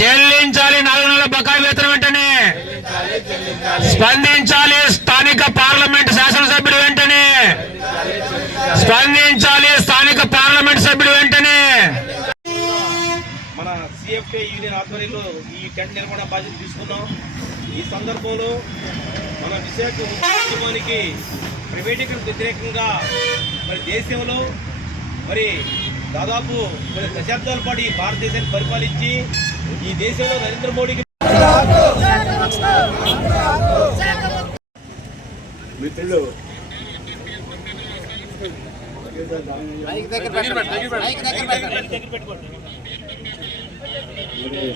చెల్లించాలి నాలుగు నెలల బకాయి వేతనం వెంటనే. స్పందించాలి స్థానిక పార్లమెంట్ శాసనసభ్యుడు వెంటనే. స్పందించాలి స్థానిక పార్లమెంట్ సభ్యుడు వెంటనే. మన సిఎఫ్కే యూనియన్ ఆధ్వర్యంలో ఈ టెంట్ నిర్మాణ బాధ్యత తీసుకున్నాం. ఈ సందర్భంలో మన విశాఖ ఉద్యమానికి ప్రైవేటీకరణ వ్యతిరేకంగా మరి దేశంలో మరి దాదాపు కొన్ని దశాబ్దాల పాటు ఈ భారతదేశాన్ని పరిపాలించి ఈ దేశంలో నరేంద్ర మోడీకి మిత్రులు.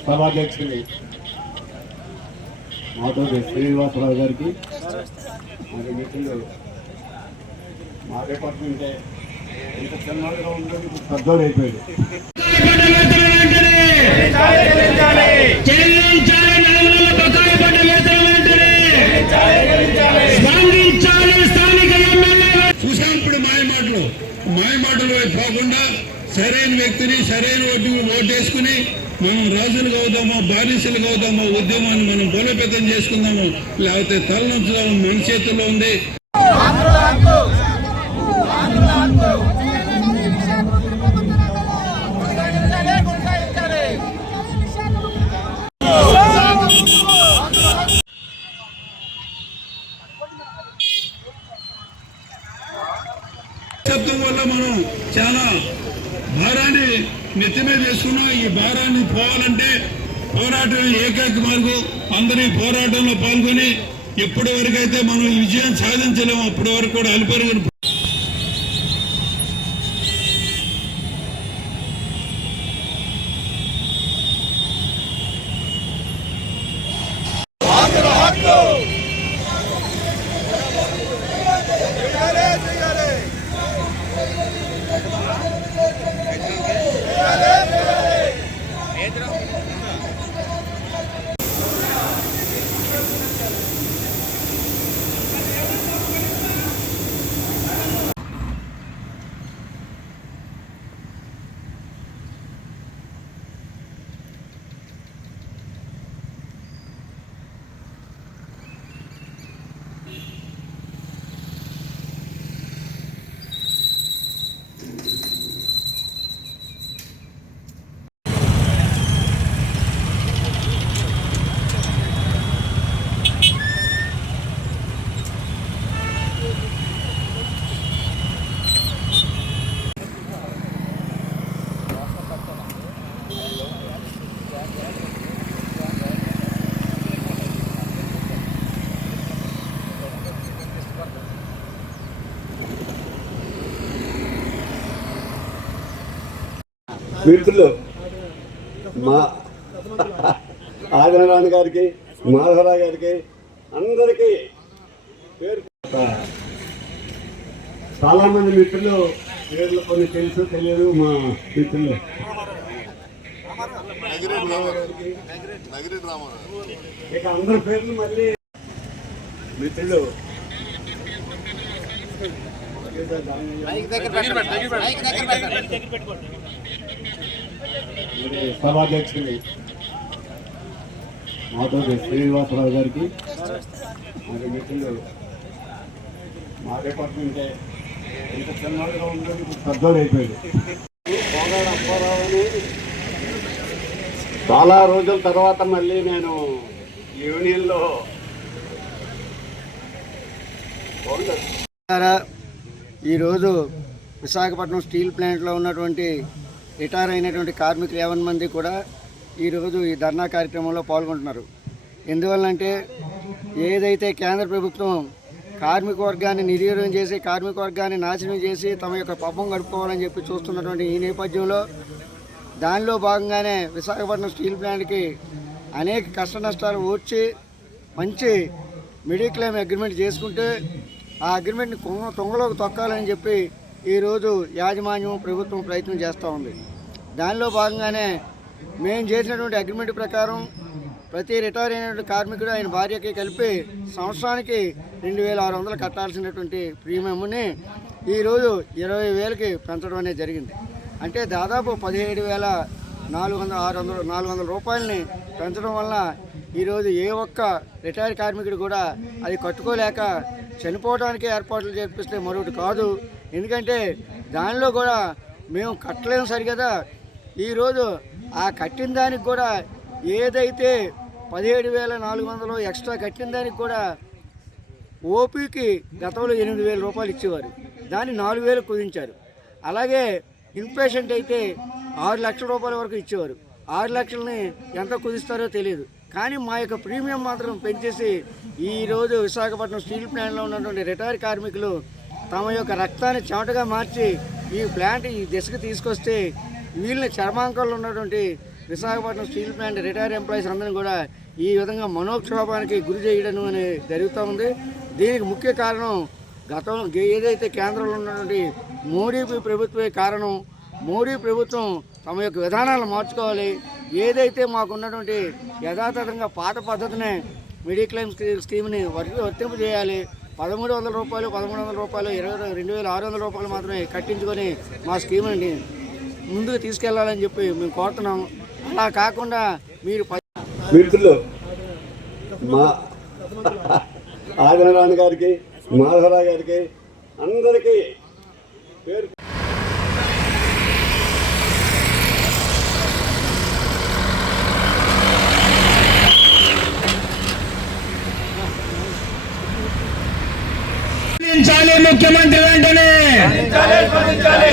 సభాధ్యక్షులు మాతో శ్రీనివాసరావు గారికి మరి మిత్రులు మా డిపార్ట్మెంటే ఇంత చిన్నగా ఉండదు పెద్దోడు అయిపోయాడు. చూసాం ఇప్పుడు మాయ మాటలు. మాయ మాటలు పోకుండా సరైన వ్యక్తిని సరైన ఓటు ఓటేసుకుని మనం రాజులు అవుదామో బానిసలు అవుదామో ఉద్యమాన్ని మనం బలోపేతం చేసుకుందాము లేకపోతే తలనుంచుదాము మన చేతుల్లో ఉంది. భారాన్ని నెత్తిమే మీద ఈ భారాన్ని పోవాలంటే పోరాటం ఏకైక మార్గం. అందరి పోరాటంలో పాల్గొని ఎప్పటి వరకు అయితే మనం విజయం సాధించలేము అప్పటి వరకు కూడా అల్పరుగు మిత్రులు మా ఆదినారాయణ గారికి మాధవరావు గారికి అందరికీ పేరు చాలామంది మిత్రులు పేర్లు కొన్ని తెలుసు తెలియదు మా మిత్రులు. ఇక అందరి పేర్లు మళ్ళీ మిత్రులు. మరి సభాధ్యక్షుడి మాతో శ్రీనివాసరావు గారికి మరి మిత్రులు మా డిపార్ట్మెంటే ఇంత చిన్నగా ఉండదు పెద్దోడు అయిపోయాడు. పోగాడు అప్పారావు చాలా రోజుల తర్వాత మళ్ళీ నేను యూనియన్లో ఈరోజు విశాఖపట్నం స్టీల్ ప్లాంట్లో ఉన్నటువంటి రిటైర్ అయినటువంటి కార్మికులు యావన్ మంది కూడా ఈరోజు ఈ ధర్నా కార్యక్రమంలో పాల్గొంటున్నారు. ఎందువల్లంటే ఏదైతే కేంద్ర ప్రభుత్వం కార్మిక వర్గాన్ని నిర్వీర్యం చేసి కార్మిక వర్గాన్ని నాశనం చేసి తమ యొక్క పాపం గడుపుకోవాలని చెప్పి చూస్తున్నటువంటి ఈ నేపథ్యంలో దానిలో భాగంగానే విశాఖపట్నం స్టీల్ ప్లాంట్కి అనేక కష్ట నష్టాలు ఓడ్చి మంచి మిడిల్ క్లెయిమ్ అగ్రిమెంట్ చేసుకుంటే ఆ అగ్రిమెంట్ని తొంగలోకి తొక్కాలని చెప్పి ఈరోజు యాజమాన్యం ప్రభుత్వం ప్రయత్నం చేస్తూ ఉంది. దానిలో భాగంగానే మేము చేసినటువంటి అగ్రిమెంట్ ప్రకారం ప్రతి రిటైర్ అయినటువంటి కార్మికుడు ఆయన భార్యకి కలిపి సంవత్సరానికి రెండు వేల ఆరు వందలు కట్టాల్సినటువంటి ప్రీమియంని ఈరోజు ఇరవై వేలకి పెంచడం అనేది జరిగింది. అంటే దాదాపు పదిహేడు వేల నాలుగు వందల ఆరు వందలు నాలుగు వందల రూపాయలని పెంచడం వలన ఈరోజు ఏ ఒక్క రిటైర్ కార్మికుడు కూడా అది కట్టుకోలేక చనిపోవడానికి ఏర్పాట్లు చేపిస్తే మరొకటి కాదు. ఎందుకంటే దానిలో కూడా మేము కట్టలేము సరిగదా. ఈరోజు ఆ కట్టిన దానికి కూడా ఏదైతే పదిహేడు వేల నాలుగు వందలు ఎక్స్ట్రా కట్టిన దానికి కూడా ఓపీకి గతంలో ఎనిమిది వేల రూపాయలు ఇచ్చేవారు. దాన్ని నాలుగు వేలు కుదించారు. అలాగే ఇన్పేషెంట్ అయితే ఆరు లక్షల రూపాయల వరకు ఇచ్చేవారు. ఆరు లక్షలని ఎంత కుదిస్తారో తెలియదు కానీ మా యొక్క ప్రీమియం మాత్రం పెంచేసి ఈరోజు విశాఖపట్నం స్టీల్ ప్లాంట్లో ఉన్నటువంటి రిటైర్ కార్మికులు తమ యొక్క రక్తాన్ని చెమటగా మార్చి ఈ ప్లాంట్ ఈ దిశకు తీసుకొస్తే వీళ్ళని చర్మాంకంలో ఉన్నటువంటి Visakhapatnam steel plant retire employees అందరినీ కూడా ఈ విధంగా మనోక్షోభానికి గురి చేయడం అనేది జరుగుతూ ఉంది. దీనికి ముఖ్య కారణం గతంలో ఏదైతే కేంద్రంలో ఉన్నటువంటి మోడీ ప్రభుత్వమే కారణం. మోడీ ప్రభుత్వం తమ యొక్క విధానాలను మార్చుకోవాలి. ఏదైతే మాకున్నటువంటి యథాతథంగా పాత పద్ధతినే మెడిక్లైమ్ స్కీమ్ని వర్తి వర్తింపు చేయాలి పదమూడు వందల రూపాయలు పదమూడు వందల రూపాయలు ఇరవై రెండు వేల ఆరు వందల రూపాయలు మాత్రమే కట్టించుకొని మా స్కీమ్ని ముందుకు తీసుకెళ్ళాలని చెప్పి మేము కోరుతున్నాం అలా కాకుండా మీరు మిత్రులు మా ఆదినారాయణ గారికి మాధవరావు గారికి అందరికీ పేరు స్పందించాలి ముఖ్యమంత్రి వెంటనే.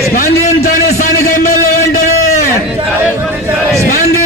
స్పందించాలి స్థానిక ఎమ్మెల్యే వెంటనే. స్పందించాలి